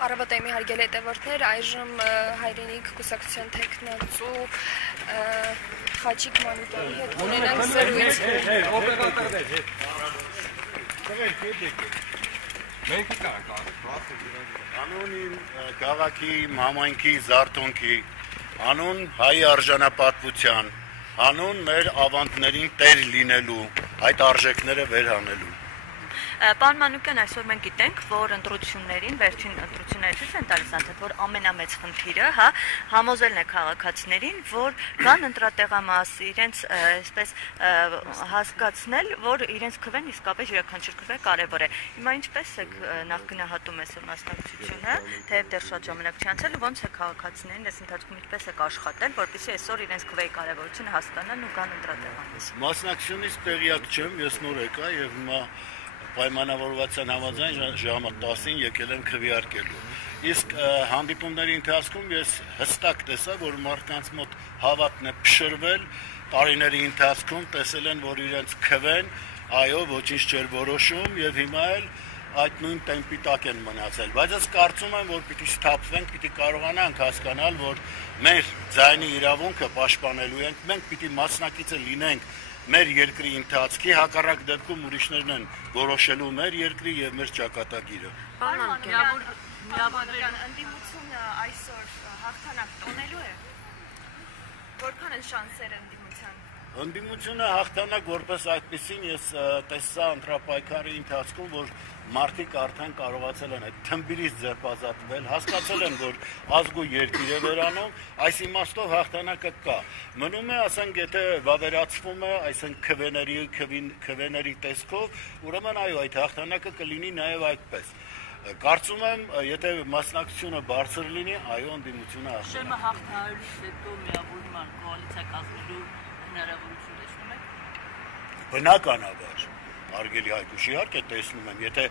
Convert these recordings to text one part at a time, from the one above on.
Առավոտեմի հարգելի հետևորդներ, այժմ հայրենիք կուսակցության թեկնածու Խաչիկ Մանուկյանի հետ ունենանք զրույց։ Անուն քաղաքի, համայնքի, զարթոնքի, անուն հայ արժանապատվության, անուն մեր ավանդներին տեր լինելու, այդ արժեքները վերհանելու։ Պարոն Մանուկյան, այսօր մենք գիտենք, որ ընտրություններին, վերջին ընտրություններից են տալիս անցած, որ ամենամեծ խնդիրը, համոզելն է քաղաքացիներին, որ կան ընտրատեղամաս, իրենց այսպես հասկացնել, որ իրենց քվեն իսկապես յուրաքանչյուր քվե կարևոր է։ Հիմա ինչպես է նախգնահատում այսօր մասնակցությունը, թեև դեռ շատ ժամանակ չի անցել, ոնց է քաղաքացիներին այս ընթացքում ինչպես է աշխատել, որպեսզի այսօր իրենց քվեի կարևորությունը հասկանան ու կան ընտրատեղամաս։ Մասնակցությունից տեղյակ չեմ, ես նոր եկա եւ հիմա պայմանավորվածության համաձայն ժամը 10-ին եկել եմ քվեարկելու։ Իսկ հանդիպումների ընթացքում ես հստակ տեսա, որ մարդկանց մոտ հավատն է փշրվել, տարիների ընթացքում տեսել են, որ իրենց քվեն, այո, ոչինչ չէր որոշում եւ հիմա էլ այդ նույն տեմպի տակ են մնացել, բայց ես կարծում եմ, որ պիտի սթափվենք, պիտի կարողանանք հասկանալ, որ մեր ձայնի իրավունքը պաշտպանելու ենք, մենք պիտի մասնակիցը լինենք մեր երկրի ընթացքի, հակառակ դեպքում ուրիշներն են որոշելու մեր երկրի եւ մեր ճակատագիրը։ Պարոն ընդդիմությունը այսօր հաղթանակ տոնելու է։ Որքան են շանսերը ընդդիմության։ Ընդդիմությունը հաղթանակ որպես այդպեսին ես տեսա ընտրապայքարի ընթացքում, որ մարդիկ արդեն կարողացել են այդ թմբիրից ձերբազատվել, հասկացել են, որ ազգ ու երկիր է վերանում, այս իմաստով հաղթանակը կա։ Մնում է, ասենք, եթե վավերացվում է, այսինքն քվեների տեսքով, ուրեմն այո, այդ հաղթանակը կլինի նաև այդպես։ Կարծում եմ, եթե մասնակցությունը բարձր լինի, այո, ընդդիմությունը հաղթանակ։ Շեմը հաղթահարելուց հետո միավորման կոալիցիա կազմելու հնարավորություն տեսնում եք։ Բնականաբար, հարգելի Հայկուշ, իհարկե տեսնում եմ, եթե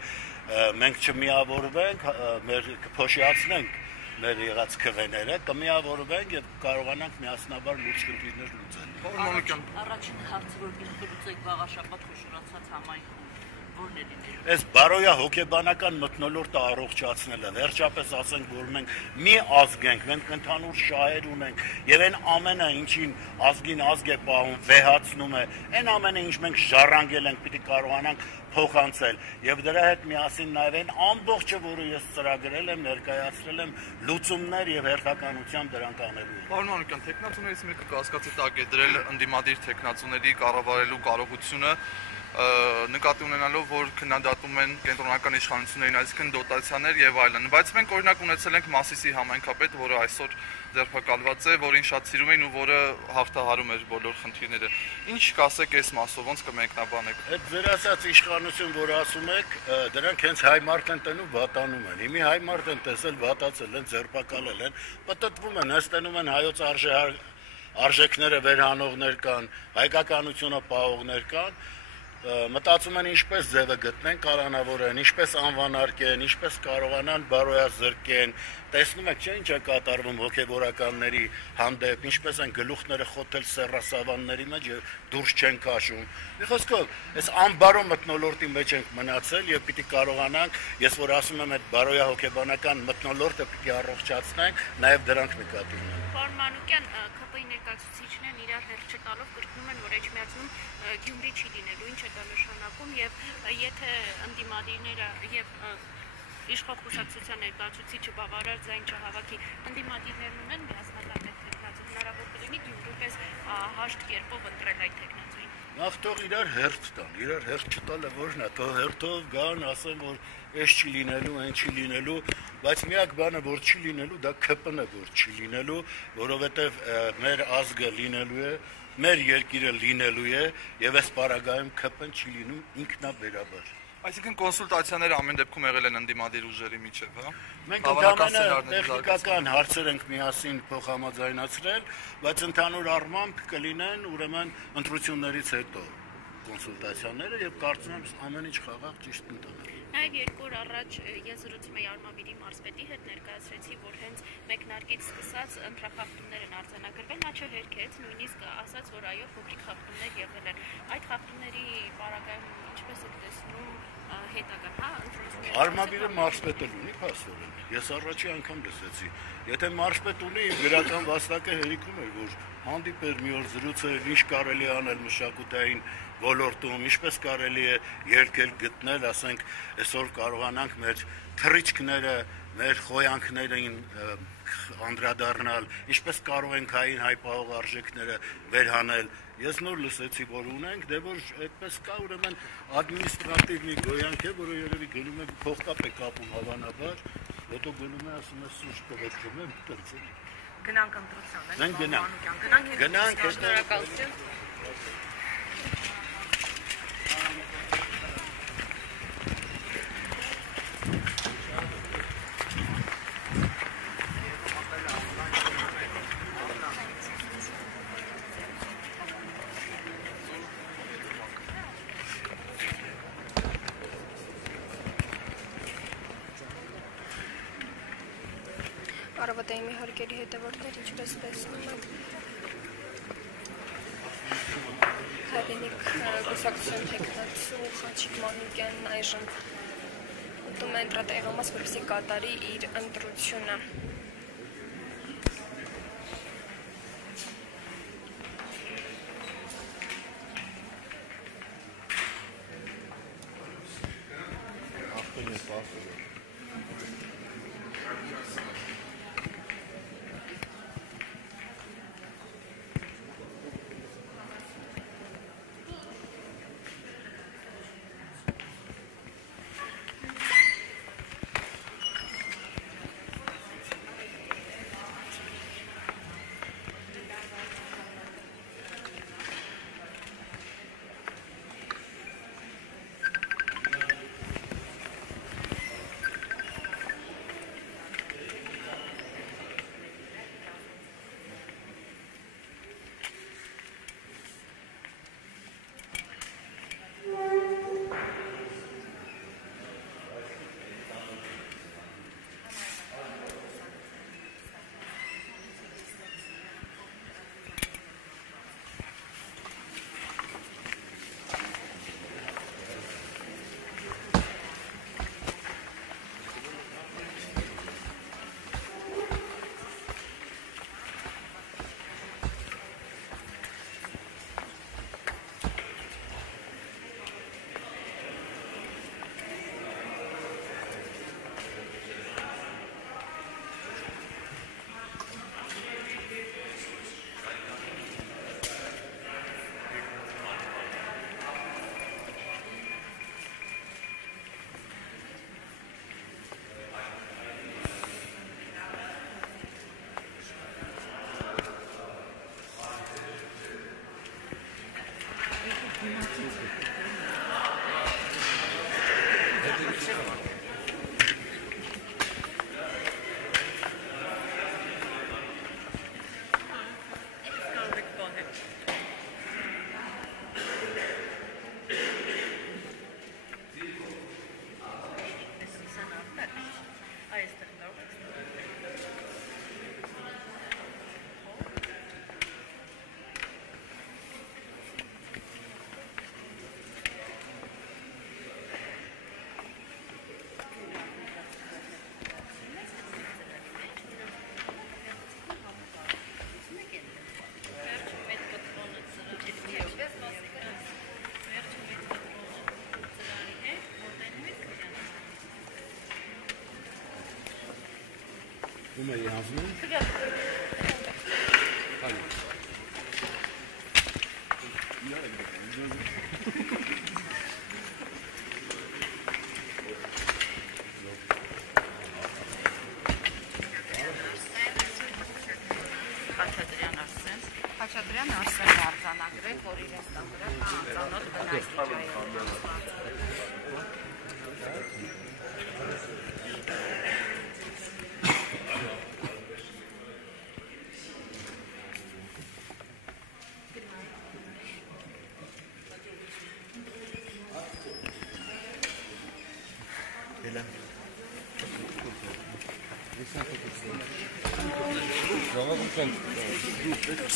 մենք չմիավորվենք, փոշիացնենք մեր եղած քվեները, կմիավորվենք եւ կարողանանք միասնաբար լուրջ խնդիրներ լուծել։ Առաջին հարցը, որ կլուծեք վաղաշաբաթ խոշորացած համայնքում, որն է լինելու։ Այս բարոյա հոգեբանական մթնոլորտը առողջացնելը, վերջապես ասենք, որ մենք մի ազգ ենք, մենք ընդհանուր շահեր ունենք, եւ այն ամենը, ինչին ազգին ազգ է պահում, վեհացնում է, այն ամենը, ինչ մենք ժառանգել ենք, պիտի կարողանանք փոխանցել եւ դրա հետ միասին նաեւ այն ամբողջը, որը ես ծրագրել եմ, ներկայացրել եմ, լուծումներ եւ հերթականությամբ դրանք անելու։ Պարոն Մանուկյան, տեխնացուներից մեկը կասկածի տակ է դրել ընդդիմադիր տեխնացուների կառավարելու կարողությունը, նկատի ունենալով, որ քննադատում են կենտրոնական իշխանություններին, այսինքն դոտացիաներ եւ այլն, բայց մենք օրինակ ունեցել ենք Մասիսի համայնքապետ, որը այսօր ձերբակալված է, որին շատ սիրում էին ու որը հաղթահարում էր բոլոր խնդիրները։ Ինչ կասեք այս մասով, ոնց կմեկնաբանեք։ Այդ ձեր ասած իշխանություն, որ ասում եք, դրանք հենց հայ մարդ են տնում, վատանում են։ Հիմի հայ մարդ են տեսել, վատացել են, ձերբակալել են, պտտվում են, հստանում են հայոց արժեքները վերհանողներ կան, հայկականությունը պահողներ կան, մտածում են ինչպես ձևը գտնեն, կալանավորեն, ինչպես անվանարկեն, ինչպես կարողանան բարոյազրկեն, տեսնում եք, չէ՞ ինչ է կատարվում հոգևորականների հանդեպ, ինչպես են գլուխները խոթել սեռասավանների մեջ եւ դուրս չեն քաշում։ Մի խոսքով, այս անբարո մթնոլորտի մեջ ենք մնացել եւ պիտի կարողանանք, ես որ ասում եմ, այդ բարոյա հոգեբանական մթնոլորտը պիտի առողջացնենք, նաեւ դրանք նկատի ունենք։ Պարոն Մանուկյան, ԿՊ-ի ներկայացուցիչներն իրար հերթ չտալով կրկնում են, որ Էջմիածնում Գյումրի չի լինելու, ինչ է դա նշանակում եւ եթե ընդդիմադիրները եւ իշխող կուսակցության ներկայացուցիչը բավարար ձայն չհավաքի, ընդդիմադիրներն ունեն միասնական տեխնացու, հնարավոր կլինի Գյումրու պես հաշտ կերպով ընտրել այդ տեխնացուին։ Նախ թող իրար հերթ տան, իրար հերթ չտալը որն է, թող հերթով գան, ասեն, որ այս չի լինելու, այն չի լինելու, բայց միակ բանը, որ չի լինելու, դա ԿՊ-ն է, որ չի լինելու, որովհետև մեր ազգը լինելու է, մեր երկիրը լինելու է եւ այս պարագայում ԿՊ-ն չի լինում ինքնաբերաբար։ Այսինքն կոնսուլտացիաները ամեն դեպքում եղել են ընդդիմադիր ուժերի միջև, հա։ Մենք ընդհանրապես տեխնիկական հարցեր ենք միասին փոխհամաձայնացրել, բայց ընդհանուր առմամբ կլինեն ուրեմն ընտրություններից հետո կոնսուլտացիաները եւ կարծում եմ ամեն ինչ խաղաղ ճիշտ ընթանում։ Նաև 2 օր առաջ ես զրուցում էի Արմավիրի մարզպետի հետ, ներկայացրեցի, որ հենց մեկնարկից սկսած ընտրախախտումներ են արձանագրվել, նա չհերքեց, նույնիսկ ասաց, որ այո, փոքրիկ խախտումներ եղել են։ Այդ խախտումների պարագայում ինչպես եք տեսնում հետագան, հա, ընտրությունների։ Արմավիրը մարզպետը ունի փաստորեն։ Ես առաջի անգամ լսեցի։ Եթե մարզպետ ունի, գրական վաստակը հերիքում էր, որ հանդիպեր մի օր զրուցել, ինչ կարելի է անել մշակութային ոլորտում, ինչպես կարելի է երկել գտնել, ասենք, այսօր կարողանանք մեր թռիչքները, մեր խոյանքներին անդրադառնալ, ինչպես կարող ենք հայ պահող արժեքները վերհանել։ Ես նոր լսեցի, որ ունենք, դե որ այդպես կա, ուրեմն ադմինիստրատիվ մի գոյանք է, որը երևի գնում է փողկապ է կապում հավանաբար, հետո գնում է ասում է սուրճ կողոպտում եմ, տրծել։ Գնանք ընտրության, մենք գնանք, շնորհակալություն։ Արվատայմի հարկերի հետևորդներ ինչպես տեսնում եք հայրենիք գուսակցություն թեկնածու Խաչիկ Մանուկյանն այժմ ուտում է ընտրատեղամաս, որպեսզի կատարի իր ընտրությունը։ Ում է յանզնում։ Խաչատրյան Արսեն արձանագրել, որ իրենց տանգրել անծանոթ բնակիչ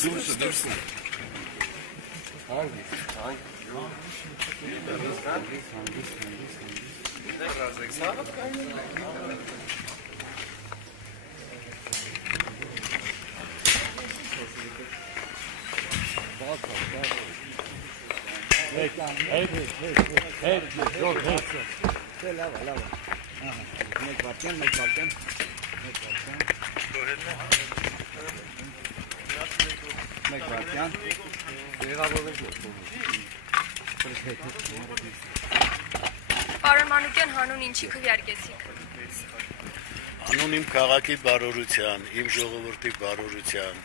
Դուրս Պարոն Մանուկյան, հանուն ինչի քվեարկեցիք։ Անուն իմ քաղաքի բարօրության, իմ ժողովրդի բարօրության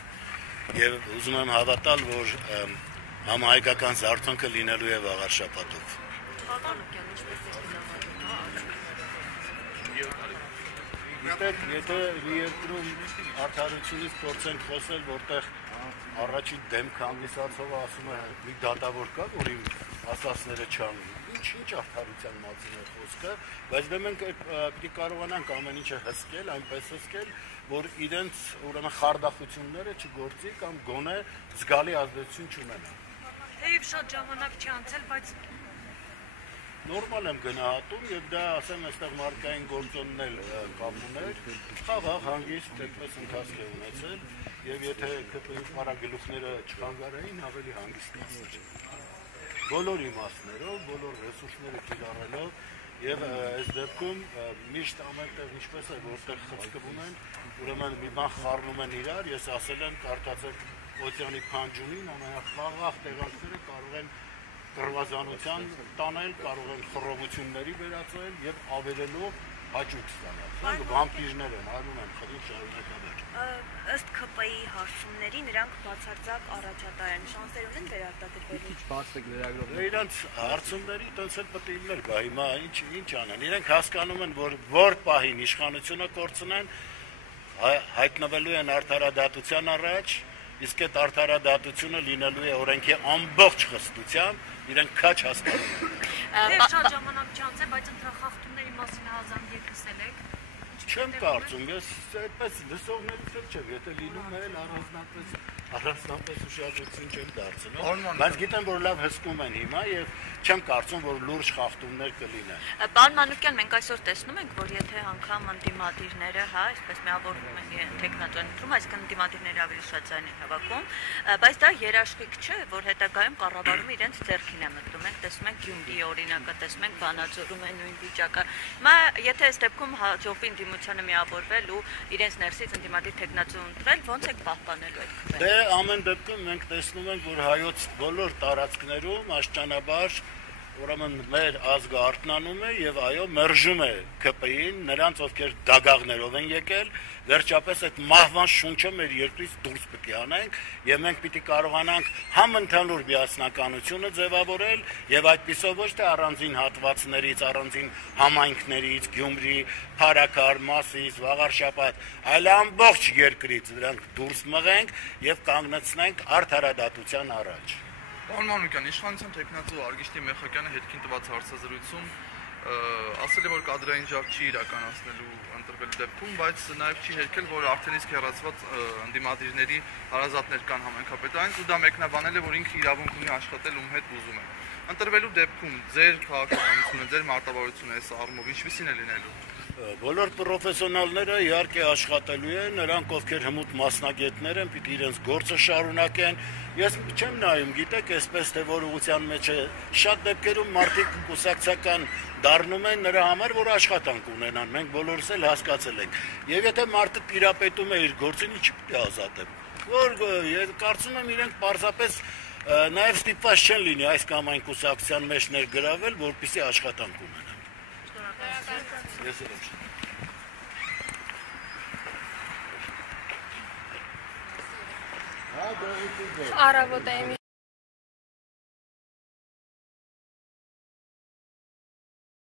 եւ ուզում եմ հավատալ, որ համահայկական զարթոնքը լինելու է վաղար շաբաթով։ Եթե երկրում արդարությունից փորձենք խոսել, որտեղ առաջին դեմք հանդիսացողը ասում է մի դատավոր կա, որ իմ ասածները չանի։ Ինչ արդարության մասին է խոսքը, բայց դե մենք պիտի կարողանանք ամեն ինչը հսկել, այնպես հսկել, որ իրենց ուրեմն խարդախությունները չգործի կամ գոնե զգալի ազդեցություն չունենա։ Թեև շատ ժամանակ չի անցել, բայց Նորմալ եմ գնահատում եւ դա ասեմ այստեղ մարկային գործոններ կապ ուներ, խաղաղ հանգիստ այդպես ընթացք է ունեցել եւ եթե ԿՊ-ի փարագլուխները չխանգարեին ավելի հանգիստ էր։ Բոլոր իմաստներով, բոլոր ռեսուրսները կիրառելով եւ այս դեպքում միշտ ամենտեղ ինչպես է որտեղ խցկվում են, ուրեմն մի բան խառնում են իրար, ես ասել եմ կարծացեք օցեանի փանջունին ամենախաղաղ տեղանքները կարող են կռվազանության տանել, կարող են խռովությունների վերածել եւ ավելելով հաճույք ստանալ։ Դրանք վամպիրներ են, արում են խրիկ շարունակաբար։ Ըստ ԿՊ-ի հարցումների նրանք բացարձակ առաջատար են, շանսեր ունեն վերարտադրվելու։ Իրանց հարցումների տենց էլ պետք է լիներ, բա հիմա ինչ անեն։ Իրենք հասկանում են, որ պահին իշխանությունը կորցնեն, հայտնվելու են արդարադատության առաջ, իսկ այդ արդարադատությունը լինելու է օրենքի ամբողջ խստությամբ, իրենք քաչ հասկանում են։ Եվ շատ ժամանակ չանց է, բայց ընտրախախտումների մասին հազանգ լսել եք։ Չեմ կարծում, ես այդպես լսողներից էլ չեմ, եթե լինում է առանձնապես ուշադրություն չեմ դարձնում, բայց գիտեմ, որ լավ հսկում են հիմա եւ չեմ կարծում, որ լուրջ խախտումներ կլինեն։ Պարոն Մանուկյան, մենք այսօր տեսնում ենք, որ եթե անգամ ընդդիմադիրները, այսպես միավորվում են տեխնատոնիտրում, այսինքն ընդդիմադիրները ավելի շատ ձայն են հավաքում, բայց դա երաշխիք չէ, որ հետագայում կառավարումը իրենց ձեռքին է մտնում։ Մենք տեսնում ենք Գյումրիի օրինակը, տեսնում ենք Վանաձորում է նույն վիճակը։ Հիմա եթե այս դեպքում հաջողվի ընդդիմությանը միավորվել ու իրենց ներսից ընդդիմադիր տեխնատոն ընտրել, ո՞նց եք պահպանելու այդ քվեը։ Դե ամեն դեպքում մենք տեսնում ենք, որ հայոց բոլոր տարածքներում աշճանաբար ուրեմն մեր ազգը արթնանում է եւ այո մերժում է ԿՊ-ին, նրանց ովքեր դագաղներով են եկել, վերջապես այդ մահվան շունչը մեր երկրից դուրս պիտի անենք եւ մենք պիտի կարողանանք համընդհանուր միասնականությունը ձևավորել եւ այդպիսով ոչ թե առանձին հատվածներից, առանձին համայնքներից, Գյումրի, Փարաքար, Մասիս, Վաղարշապատ, այլ ամբողջ երկրից դրանք դուրս մղենք եւ կանգնեցնենք արդարադատության առաջ։ Պարոն Մանուկյան, իշխանության տեխնատու Արգիշտի Մեխակյանը հետքին տված հարցազրույցում ասել է, որ կադրային ժամ չի իրականացնելու ընտրվելու դեպքում, բայց նաև չի հերքել, որ արդեն իսկ հեռացված ընդդիմադիրների հարազատներ կան համայնքապետարանից ու դա մեկնաբանել է, որ ինքը իրավունք ունի աշխատել ում հետ ուզում է։ Ընտրվելու դեպքում ձեր քաղաքականությունը, ձեր մարտավարությունը այս առումով ինչպիսին է լինելու։ Բոլոր պրոֆեսիոնալները իհարկե աշխատելու են, նրանք ովքեր հմուտ մասնագետներ են, պիտի իրենց գործը շարունակեն։ Ես չեմ նայում, գիտեք, այսպես թե որ ուղղության մեջ է, շատ դեպքերում մարդիկ կուսակցական դառնում են նրա համար, որ աշխատանք ունենան, մենք բոլորս էլ հասկացել ենք։ Եվ եթե մարդը տիրապետում է իր գործին, ինչի պիտի ազատեմ։ Որ կարծում եմ իրենք պարզապես նաև ստիպված չեն լինի այս կամ այն կուսակցության մեջ ներգրավել, որպեսզի աշխատանք ունենան։ Առավոտ եմ